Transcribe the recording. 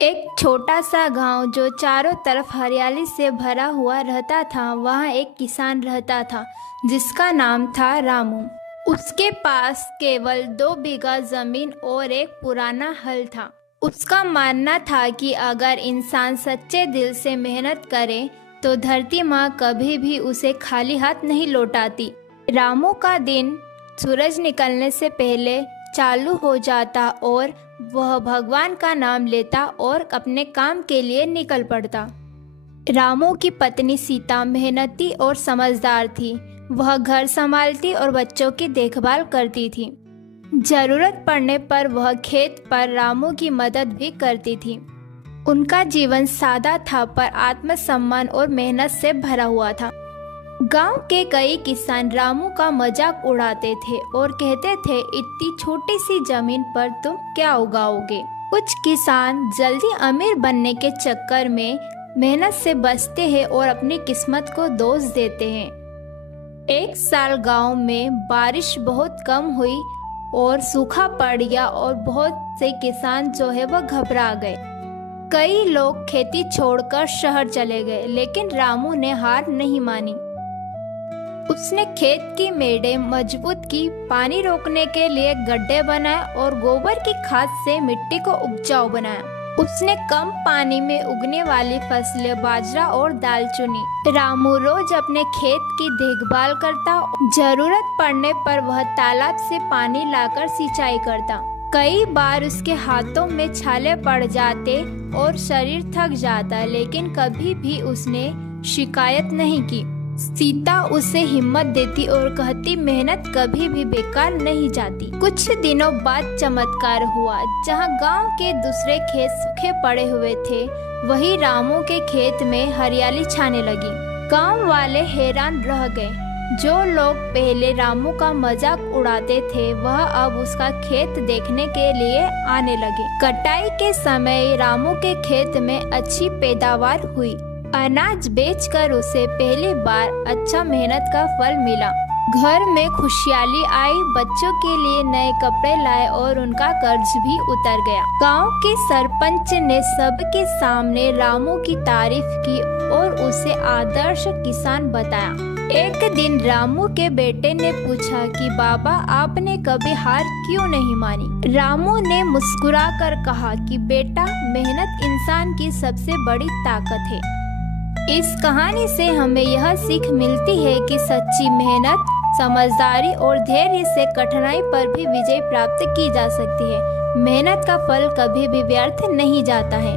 एक छोटा सा गांव जो चारों तरफ हरियाली से भरा हुआ रहता था। वहाँ एक किसान रहता था जिसका नाम था रामू। उसके पास केवल 2 बीघा जमीन और एक पुराना हल था। उसका मानना था कि अगर इंसान सच्चे दिल से मेहनत करे तो धरती माँ कभी भी उसे खाली हाथ नहीं लौटाती। रामू का दिन सूरज निकलने से पहले चालू हो जाता और वह भगवान का नाम लेता और अपने काम के लिए निकल पड़ता। रामू की पत्नी सीता मेहनती और समझदार थी। वह घर संभालती और बच्चों की देखभाल करती थी। जरूरत पड़ने पर वह खेत पर रामू की मदद भी करती थी। उनका जीवन सादा था पर आत्मसम्मान और मेहनत से भरा हुआ था। गांव के कई किसान रामू का मजाक उड़ाते थे और कहते थे, इतनी छोटी सी जमीन पर तुम क्या उगाओगे। कुछ किसान जल्दी अमीर बनने के चक्कर में मेहनत से बचते हैं और अपनी किस्मत को दोष देते हैं। एक साल गांव में बारिश बहुत कम हुई और सूखा पड़ गया और बहुत से किसान जो है वह घबरा गए। कई लोग खेती छोड़कर शहर चले गए, लेकिन रामू ने हार नहीं मानी। उसने खेत की मेड़े मजबूत की, पानी रोकने के लिए गड्ढे बनाए और गोबर की खाद से मिट्टी को उपजाऊ बनाया। उसने कम पानी में उगने वाली फसलें बाजरा और दाल चुनी। रामू रोज अपने खेत की देखभाल करता। जरूरत पड़ने पर वह तालाब से पानी लाकर सिंचाई करता। कई बार उसके हाथों में छाले पड़ जाते और शरीर थक जाता, लेकिन कभी भी उसने शिकायत नहीं की। सीता उसे हिम्मत देती और कहती, मेहनत कभी भी बेकार नहीं जाती। कुछ दिनों बाद चमत्कार हुआ। जहां गांव के दूसरे खेत सूखे पड़े हुए थे, वहीं रामू के खेत में हरियाली छाने लगी। गांव वाले हैरान रह गए। जो लोग पहले रामू का मजाक उड़ाते थे, वह अब उसका खेत देखने के लिए आने लगे। कटाई के समय रामू के खेत में अच्छी पैदावार हुई। अनाज बेचकर उसे पहली बार अच्छा मेहनत का फल मिला। घर में खुशहाली आई। बच्चों के लिए नए कपड़े लाए और उनका कर्ज भी उतर गया। गांव के सरपंच ने सबके सामने रामू की तारीफ की और उसे आदर्श किसान बताया। एक दिन रामू के बेटे ने पूछा कि बाबा, आपने कभी हार क्यों नहीं मानी। रामू ने मुस्कुराकर कहा कि बेटा, मेहनत इंसान की सबसे बड़ी ताकत है। इस कहानी से हमें यह सीख मिलती है कि सच्ची मेहनत, समझदारी और धैर्य से कठिनाई पर भी विजय प्राप्त की जा सकती है। मेहनत का फल कभी भी व्यर्थ नहीं जाता है।